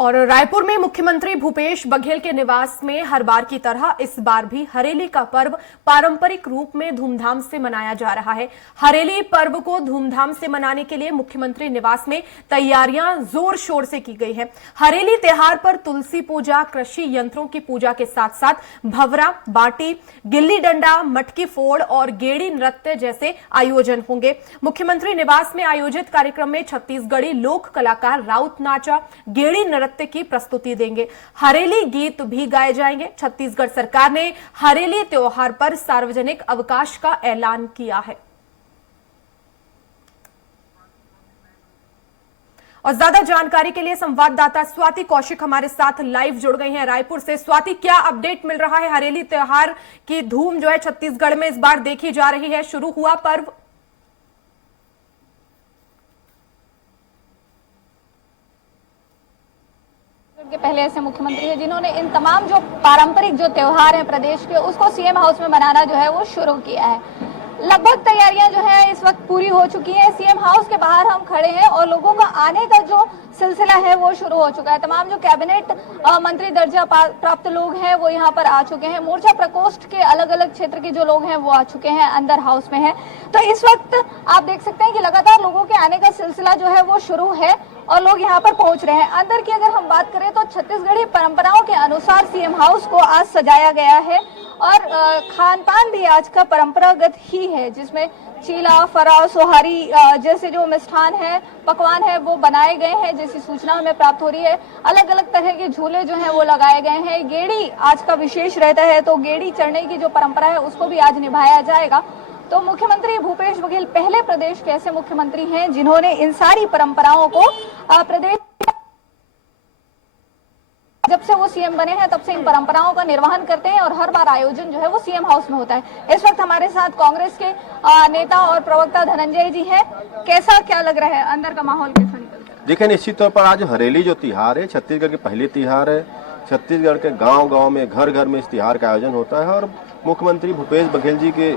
और रायपुर में मुख्यमंत्री भूपेश बघेल के निवास में हर बार की तरह इस बार भी हरेली का पर्व पारंपरिक रूप में धूमधाम से मनाया जा रहा है। हरेली पर्व को धूमधाम से मनाने के लिए मुख्यमंत्री निवास में तैयारियां जोर शोर से की गई हैं। हरेली त्योहार पर तुलसी पूजा, कृषि यंत्रों की पूजा के साथ साथ भवरा, बाटी, गिल्ली डंडा, मटकी फोड़ और गेड़ी नृत्य जैसे आयोजन होंगे। मुख्यमंत्री निवास में आयोजित कार्यक्रम में छत्तीसगढ़ी लोक कलाकार राउत नाचा, गेड़ी नृत्य की प्रस्तुति देंगे। हरेली गीत भी गाए जाएंगे। छत्तीसगढ़ सरकार ने हरेली त्योहार पर सार्वजनिक अवकाश का ऐलान किया है। और ज्यादा जानकारी के लिए संवाददाता स्वाति कौशिक हमारे साथ लाइव जुड़ गई हैं रायपुर से। स्वाति, क्या अपडेट मिल रहा है? हरेली त्योहार की धूम जो है छत्तीसगढ़ में इस बार देखी जा रही है, शुरू हुआ पर्व? के पहले ऐसे मुख्यमंत्री हैं जिन्होंने इन तमाम जो पारंपरिक जो त्योहार हैं प्रदेश के, उसको सीएम हाउस में मनाना जो है वो शुरू किया है। लगभग तैयारियां जो है इस वक्त पूरी हो चुकी है। सीएम हाउस के बाहर हम खड़े हैं और लोगों का आने का जो सिलसिला है वो शुरू हो चुका है। तमाम जो कैबिनेट मंत्री दर्जा प्राप्त लोग हैं वो यहाँ पर आ चुके हैं। मोर्चा प्रकोष्ठ के अलग अलग क्षेत्र के जो लोग हैं वो आ चुके हैं, अंदर हाउस में हैं। तो इस वक्त आप देख सकते हैं कि लगातार लोगों के आने का सिलसिला जो है वो शुरू है और लोग यहाँ पर पहुंच रहे हैं। अंदर की अगर हम बात करें तो छत्तीसगढ़ी परंपराओं के अनुसार सीएम हाउस को आज सजाया गया है और खान पान भी आज का परंपरागत ही है, जिसमें चीला, फरा, सोहारी जैसे जो मिष्ठान है, पकवान है वो बनाए गए हैं, जैसी सूचना हमें प्राप्त हो रही है। अलग अलग तरह के झूले जो हैं वो लगाए गए हैं। गेड़ी आज का विशेष रहता है, तो गेड़ी चढ़ने की जो परंपरा है उसको भी आज निभाया जाएगा। तो मुख्यमंत्री भूपेश बघेल पहले प्रदेश के ऐसे मुख्यमंत्री हैं जिन्होंने इन सारी परंपराओं को प्रदेश जब से वो सीएम बने हैं तब से इन परंपराओं का निर्वहन करते हैं और हर बार आयोजन जो है वो सीएम हाउस में होता है। इस वक्त हमारे साथ कांग्रेस के नेता और प्रवक्ता धनंजय जी हैं। कैसा क्या लग रहा है, अंदर का माहौल कैसा निकल रहा है? देखिए, निश्चित तौर पर आज हरेली जो तिहार है छत्तीसगढ़ के पहले तिहार है। छत्तीसगढ़ के गांव-गांव में, घर घर में इस तिहार का आयोजन होता है और मुख्यमंत्री भूपेश बघेल जी के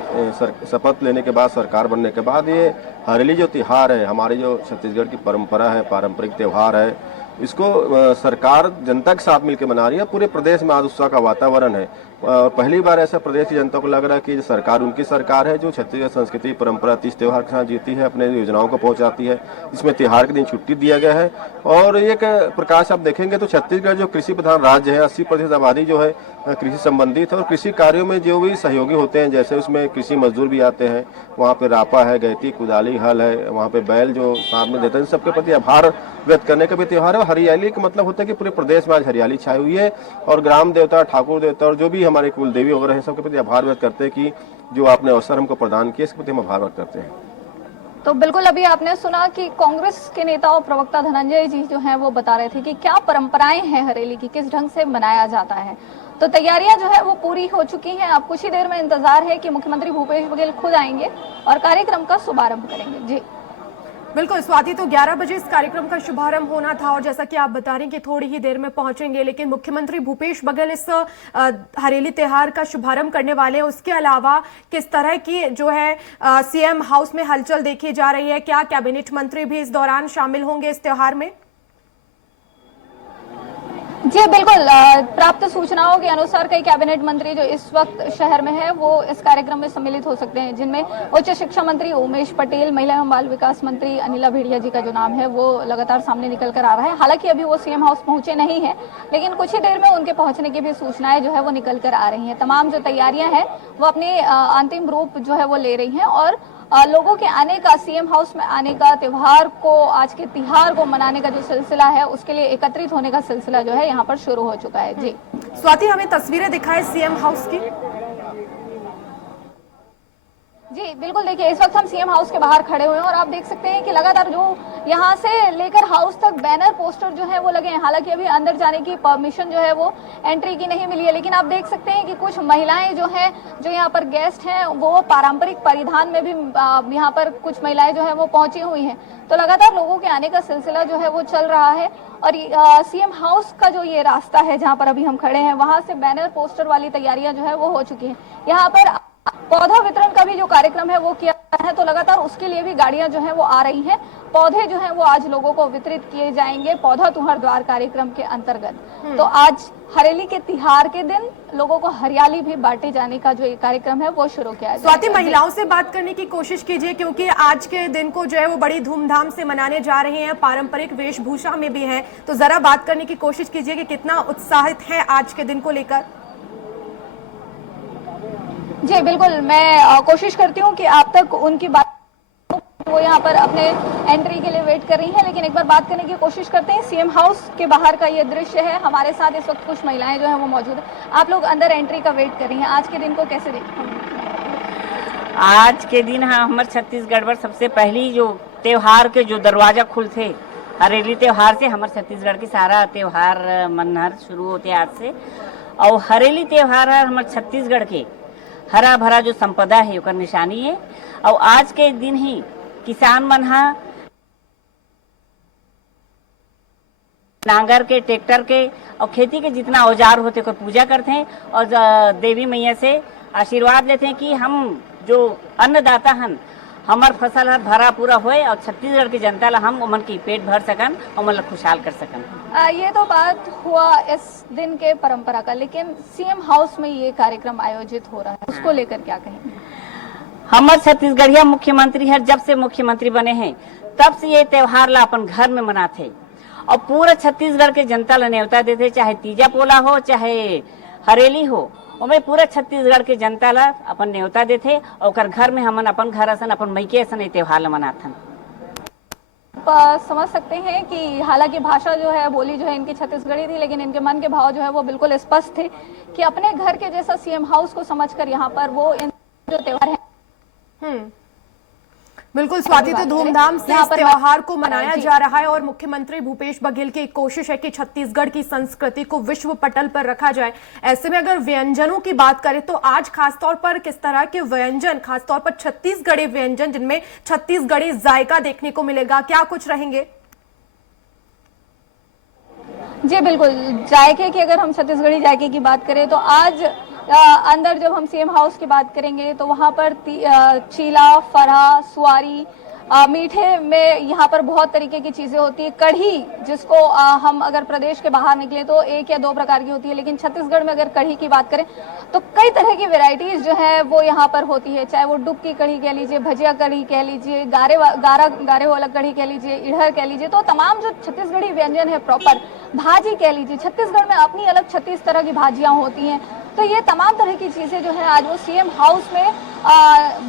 शपथ लेने के बाद, सरकार बनने के बाद, ये हरेली जो तिहार है, हमारी जो छत्तीसगढ़ की परंपरा है, पारंपरिक त्योहार है, इसको सरकार जनता के साथ मिलकर मना रही है। पूरे प्रदेश में आज उत्साह का वातावरण है और पहली बार ऐसा प्रदेश की जनता को लग रहा है कि सरकार उनकी सरकार है जो छत्तीसगढ़ संस्कृति, परंपरा, तीज त्योहार के साथ जीती है, अपने योजनाओं को पहुंचाती है। इसमें त्योहार के दिन छुट्टी दिया गया है और एक प्रकाश आप देखेंगे तो छत्तीसगढ़ जो कृषि प्रधान राज्य है, 80% आबादी जो है कृषि संबंधित है और कृषि कार्यों में जो भी सहयोगी होते हैं, जैसे उसमें कृषि मजदूर भी आते हैं, वहाँ पे रापा है, गैती, कुदाली, हल है, वहाँ पे बैल जो साथ में देते हैं, सबके प्रति आभार व्यक्त करने का भी त्योहार है। हरियाली का मतलब होता है कि पूरे प्रदेश में आज हरियाली छाई हुई है और ग्राम देवता, ठाकुर देवता और जो भी हमारे कुल देवी वगैरह हैं, सबके प्रति आभार व्यक्त करते हैं कि जो आपने अवसर हमको प्रदान किया, इसके प्रति हम आभार व्यक्त करते हैं। तो बिल्कुल, अभी आपने सुना कि कांग्रेस के नेता और प्रवक्ता धनंजय जी जो हैं वो बता रहे थे कि क्या परंपराएं हैं हरेली की, किस ढंग से मनाया जाता है। तो तैयारियां जो है वो पूरी हो चुकी हैं। अब कुछ ही देर में इंतजार है कि मुख्यमंत्री भूपेश बघेल खुद आएंगे और कार्यक्रम का शुभारंभ करेंगे। जी बिल्कुल स्वाति, तो 11 बजे इस कार्यक्रम का शुभारंभ होना था और जैसा कि आप बता रहे हैं कि थोड़ी ही देर में पहुंचेंगे, लेकिन मुख्यमंत्री भूपेश बघेल इस हरेली त्योहार का शुभारंभ करने वाले हैं। उसके अलावा किस तरह की जो है सीएम हाउस में हलचल देखी जा रही है? क्या कैबिनेट मंत्री भी इस दौरान शामिल होंगे इस त्योहार में? जी बिल्कुल, प्राप्त सूचनाओं के अनुसार कई कैबिनेट मंत्री जो इस वक्त शहर में है वो इस कार्यक्रम में सम्मिलित हो सकते हैं, जिनमें उच्च शिक्षा मंत्री उमेश पटेल, महिला एवं बाल विकास मंत्री अनिला भेड़िया जी का जो नाम है वो लगातार सामने निकल कर आ रहा है। हालांकि अभी वो सीएम हाउस पहुंचे नहीं है, लेकिन कुछ ही देर में उनके पहुंचने की भी सूचनाएं जो है वो निकल कर आ रही है। तमाम जो तैयारियां हैं वो अपनी अंतिम रूप जो है वो ले रही है और लोगों के आने का, सीएम हाउस में आने का, त्योहार को, आज के तिहार को मनाने का जो सिलसिला है उसके लिए एकत्रित होने का सिलसिला जो है यहाँ पर शुरू हो चुका है। जी स्वाति, हमें तस्वीरें दिखाएं सीएम हाउस की। जी बिल्कुल, देखिए इस वक्त हम सीएम हाउस के बाहर खड़े हुए हैं और आप देख सकते हैं कि लगातार जो यहाँ से लेकर हाउस तक बैनर, पोस्टर जो है वो लगे हैं। हालांकि अभी अंदर जाने की परमिशन जो है वो एंट्री की नहीं मिली है, लेकिन आप देख सकते हैं कि कुछ महिलाएं जो हैं, जो यहाँ पर गेस्ट हैं, वो पारंपरिक परिधान में भी यहाँ पर कुछ महिलाएं जो है वो पहुंची हुई हैं। तो लगातार लोगों के आने का सिलसिला जो है वो चल रहा है और सीएम हाउस का जो ये रास्ता है जहाँ पर अभी हम खड़े हैं, वहां से बैनर, पोस्टर वाली तैयारियां जो है वो हो चुकी है। यहाँ पर पौधा वितरण का भी जो कार्यक्रम है वो किया है तो लगातार उसके लिए भी गाड़ियां जो है वो आ रही हैं। पौधे जो हैं वो आज लोगों को वितरित किए जाएंगे पौधा तुम्हार द्वार कार्यक्रम के अंतर्गत। तो आज हरेली के तिहार के दिन लोगों को हरियाली भी बांटे जाने का जो ये कार्यक्रम है वो शुरू किया जाएगा। स्वाति, महिलाओं से बात करने की कोशिश कीजिए, क्योंकि आज के दिन को जो है वो बड़ी धूमधाम से मनाने जा रहे हैं, पारंपरिक वेशभूषा में भी हैं, तो जरा बात करने की कोशिश कीजिए कि कितना उत्साहित है आज के दिन को लेकर। जी बिल्कुल, मैं कोशिश करती हूँ कि आप तक उनकी बात, वो यहाँ पर अपने एंट्री के लिए वेट कर रही हैं, लेकिन एक बार बात करने की कोशिश करते हैं। सीएम हाउस के बाहर का ये दृश्य है, हमारे साथ इस वक्त कुछ महिलाएं जो है वो मौजूद है। आप लोग अंदर एंट्री का वेट कर रही हैं, आज के दिन को कैसे देखते हैं? आज के दिन हमारे छत्तीसगढ़ में सबसे पहली जो त्योहार के जो दरवाजा खुलते हरेली त्योहार से हमारे छत्तीसगढ़ की सारा त्योहार मनहर शुरू होते आज से। और हरेली त्योहार है हमारे छत्तीसगढ़ के हरा भरा जो संपदा है उसका निशानी है। और आज के दिन ही किसान मन नांगर के, ट्रैक्टर के और खेती के जितना औजार होते को पूजा करते हैं और देवी मैया से आशीर्वाद लेते हैं कि हम जो अन्नदाता हन हमार फसल हर भरा पूरा होए और छत्तीसगढ़ की जनता ला हम उमन की पेट भर सकन और मन ला खुशहाल कर सकन। ये तो बात हुआ इस दिन के परंपरा का, लेकिन सीएम हाउस में ये कार्यक्रम आयोजित हो रहा है, उसको लेकर क्या कहेंगे? हमारे छत्तीसगढ़िया मुख्यमंत्री है, जब से मुख्यमंत्री बने हैं तब से ये त्योहार ला अपन घर में मनाते और पूरा छत्तीसगढ़ के जनता ला न्योता देते, चाहे तीजा पोला हो चाहे हरेली हो, और पूरा छत्तीसगढ़ के जनता ला अपन न्योता देते और घर में हमन अपन घर असन अपन मैके असन ये त्योहार ला मनाथन। समझ सकते हैं कि हालांकि भाषा जो है, बोली जो है इनकी छत्तीसगढ़ी थी, लेकिन इनके मन के भाव जो है वो बिल्कुल स्पष्ट थे कि अपने घर के जैसा सीएम हाउस को समझकर यहाँ पर वो इन जो त्योहार है। बिल्कुल स्वाति, तो धूमधाम से इस त्योहार को मनाया जा रहा है और मुख्यमंत्री भूपेश बघेल की एक कोशिश है कि छत्तीसगढ़ की संस्कृति को विश्व पटल पर रखा जाए। ऐसे में अगर व्यंजनों की बात करें तो आज खासतौर पर किस तरह के व्यंजन, खासतौर पर छत्तीसगढ़ी व्यंजन जिनमें छत्तीसगढ़ी जायका देखने को मिलेगा, क्या कुछ रहेंगे? जी बिल्कुल, जायके की अगर हम छत्तीसगढ़ी जायके की बात करें तो आज अंदर जब हम सीएम हाउस की बात करेंगे तो वहां पर चीला, फरा, सुआरी, मीठे में यहाँ पर बहुत तरीके की चीजें होती है। कढ़ी, जिसको हम अगर प्रदेश के बाहर निकले तो एक या दो प्रकार की होती है, लेकिन छत्तीसगढ़ में अगर कढ़ी की बात करें तो कई तरह की वेराइटीज जो है वो यहाँ पर होती है। चाहे वो डुबकी कढ़ी कह लीजिए, भजिया कढ़ी कह लीजिए, गारे वाला कढ़ी कह लीजिए, इधर कह लीजिए, तो तमाम जो छत्तीसगढ़ी व्यंजन है, प्रॉपर भाजी कह लीजिए, छत्तीसगढ़ में अपनी अलग 36 तरह की भाजियां होती हैं। तो ये तमाम तरह की चीजें जो है आज वो सीएम हाउस में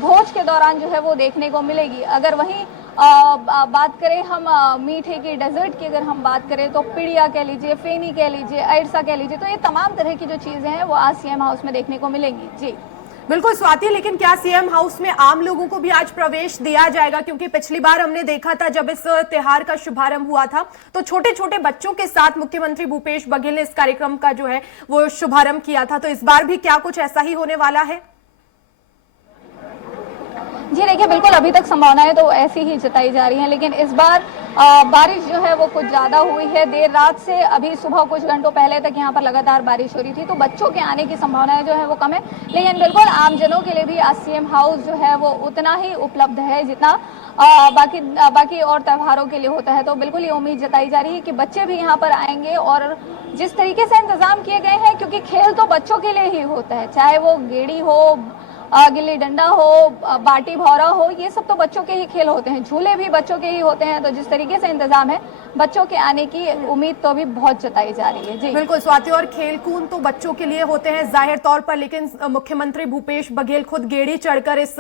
भोज के दौरान जो है वो देखने को मिलेगी। अगर वहीं बात करें हम मीठे की, डेजर्ट की अगर हम बात करें तो पिड़िया कह लीजिए, फेनी कह लीजिए, अरसा कह लीजिए, तो ये तमाम तरह की जो चीजें हैं वो आज सीएम हाउस में देखने को मिलेंगी। जी बिल्कुल स्वाति, लेकिन क्या सीएम हाउस में आम लोगों को भी आज प्रवेश दिया जाएगा? क्योंकि पिछली बार हमने देखा था जब इस त्योहार का शुभारंभ हुआ था तो छोटे छोटे बच्चों के साथ मुख्यमंत्री भूपेश बघेल ने इस कार्यक्रम का जो है वो शुभारंभ किया था, तो इस बार भी क्या कुछ ऐसा ही होने वाला है? जी देखिए, बिल्कुल अभी तक संभावनाएं तो ऐसी ही जताई जा रही हैं, लेकिन इस बार बारिश जो है वो कुछ ज्यादा हुई है। देर रात से अभी सुबह कुछ घंटों पहले तक यहाँ पर लगातार बारिश हो रही थी, तो बच्चों के आने की संभावनाएं जो है वो कम है। लेकिन बिल्कुल आमजनों के लिए भी आज सीएम हाउस जो है वो उतना ही उपलब्ध है जितना बाकी और त्योहारों के लिए होता है। तो बिल्कुल ये उम्मीद जताई जा रही है कि बच्चे भी यहाँ पर आएंगे और जिस तरीके से इंतजाम किए गए हैं, क्योंकि खेल तो बच्चों के लिए ही होता है, चाहे वो गेड़ी हो, गिल्ली डंडा हो, बाटी भौरा हो, ये सब तो बच्चों के ही खेल होते हैं, झूले भी बच्चों के ही होते हैं। तो जिस तरीके से इंतजाम है, बच्चों के आने की उम्मीद तो भी बहुत जताई जा रही है। जी बिल्कुल स्वाति, और खेल कूद तो बच्चों के लिए होते हैं जाहिर तौर पर, लेकिन मुख्यमंत्री भूपेश बघेल खुद गेड़ी चढ़कर इस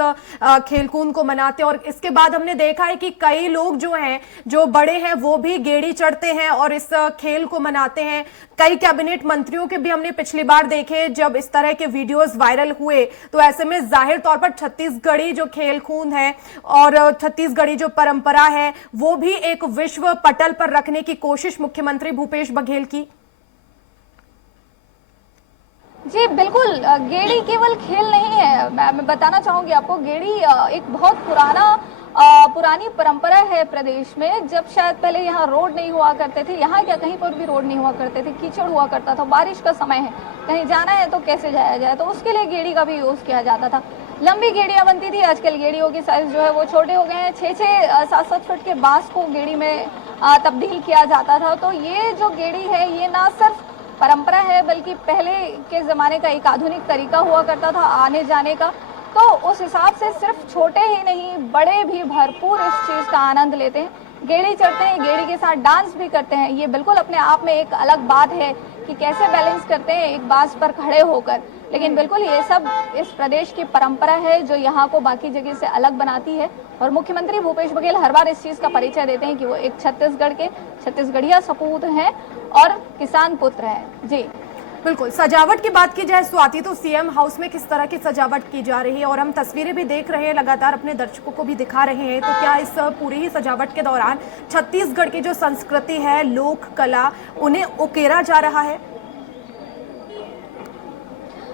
खेल कूद को मनाते हैं। और इसके बाद हमने देखा है कि कई लोग जो हैं, जो बड़े हैं, वो भी गेड़ी चढ़ते हैं और इस खेल को मनाते हैं। कई कैबिनेट मंत्रियों के भी हमने पिछली बार देखे जब इस तरह के वीडियोस वायरल हुए, तो ऐसे में जाहिर तौर पर छत्तीसगढ़ी जो खेल कूद है और छत्तीसगढ़ी जो परंपरा है वो भी एक विश्व पटल पर रखने की कोशिश मुख्यमंत्री भूपेश बघेल की। जी बिल्कुल, गेड़ी केवल खेल नहीं है, मैं बताना चाहूंगी आपको, गेड़ी एक बहुत पुरानी परंपरा है प्रदेश में। जब शायद पहले यहाँ रोड नहीं हुआ करते थे, यहाँ क्या कहीं पर भी रोड नहीं हुआ करते थे, कीचड़ हुआ करता था, बारिश का समय है, कहीं जाना है तो कैसे जाया जाए, तो उसके लिए गेड़ी का भी यूज किया जाता था। लंबी गेड़ियां बनती थी, आजकल गेड़ियों के साइज जो है वो छोटे हो गए हैं। 6-6, 7-7 फुट के बांस को गेड़ी में तब्दील किया जाता था। तो ये जो गेड़ी है ये ना सिर्फ परंपरा है बल्कि पहले के ज़माने का एक आधुनिक तरीका हुआ करता था आने जाने का। तो उस हिसाब से सिर्फ छोटे ही नहीं बड़े भी भरपूर इस चीज़ का आनंद लेते हैं, गेड़ी चढ़ते हैं, गेड़ी के साथ डांस भी करते हैं। ये बिल्कुल अपने आप में एक अलग बात है कि कैसे बैलेंस करते हैं एक बांस पर खड़े होकर। लेकिन बिल्कुल ये सब इस प्रदेश की परंपरा है जो यहाँ को बाकी जगह से अलग बनाती है। और मुख्यमंत्री भूपेश बघेल हर बार इस चीज़ का परिचय देते हैं कि वो एक छत्तीसगढ़िया सपूत हैं और किसान पुत्र हैं। जी बिल्कुल, सजावट की बात की जाए स्वाति, तो सीएम हाउस में किस तरह की सजावट की जा रही है, और हम तस्वीरें भी देख रहे हैं, लगातार अपने दर्शकों को भी दिखा रहे हैं। तो क्या इस पूरी ही सजावट के दौरान छत्तीसगढ़ की जो संस्कृति है, लोक कला, उन्हें उकेरा जा रहा है?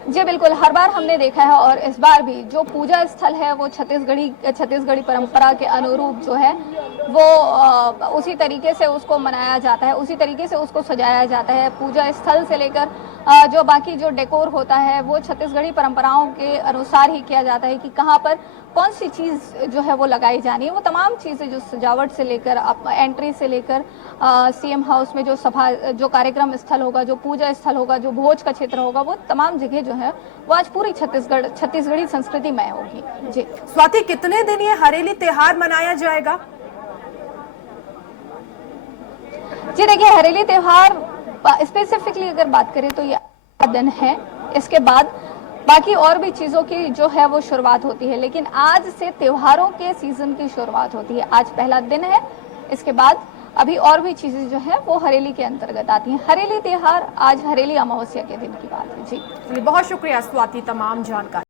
जी बिल्कुल, हर बार हमने देखा है और इस बार भी जो पूजा स्थल है वो छत्तीसगढ़ी परंपरा के अनुरूप जो है वो उसी तरीके से उसको मनाया जाता है, उसी तरीके से उसको सजाया जाता है। पूजा स्थल से लेकर जो बाकी जो डेकोर होता है वो छत्तीसगढ़ी परंपराओं के अनुसार ही किया जाता है कि कहाँ पर कौन सी चीज़ जो है वो लगाई जानी है। वो तमाम चीज़ें जो सजावट से लेकर एंट्री से लेकर सीएम हाउस में जो कार्यक्रम स्थल होगा, जो पूजा स्थल होगा, जो भोज का क्षेत्र होगा, वो तमाम जगह जो है वो आज पूरी छत्तीसगढ़ी संस्कृति में होगी। जी स्वाति, कितने दिन ये हरेली त्योहार मनाया जाएगा? जी देखिए, हरेली त्योहार स्पेसिफिकली अगर बात करें तो ये 8 दिन है। इसके बाद बाकी और भी चीज़ों की जो है वो शुरुआत होती है, लेकिन आज से त्योहारों के सीजन की शुरुआत होती है। आज पहला दिन है, इसके बाद अभी और भी चीज़ें जो है वो हरेली के अंतर्गत आती हैं। हरेली त्योहार आज हरेली अमावस्या के दिन की बात है। जी बहुत शुक्रिया स्वाति तमाम जानकारी।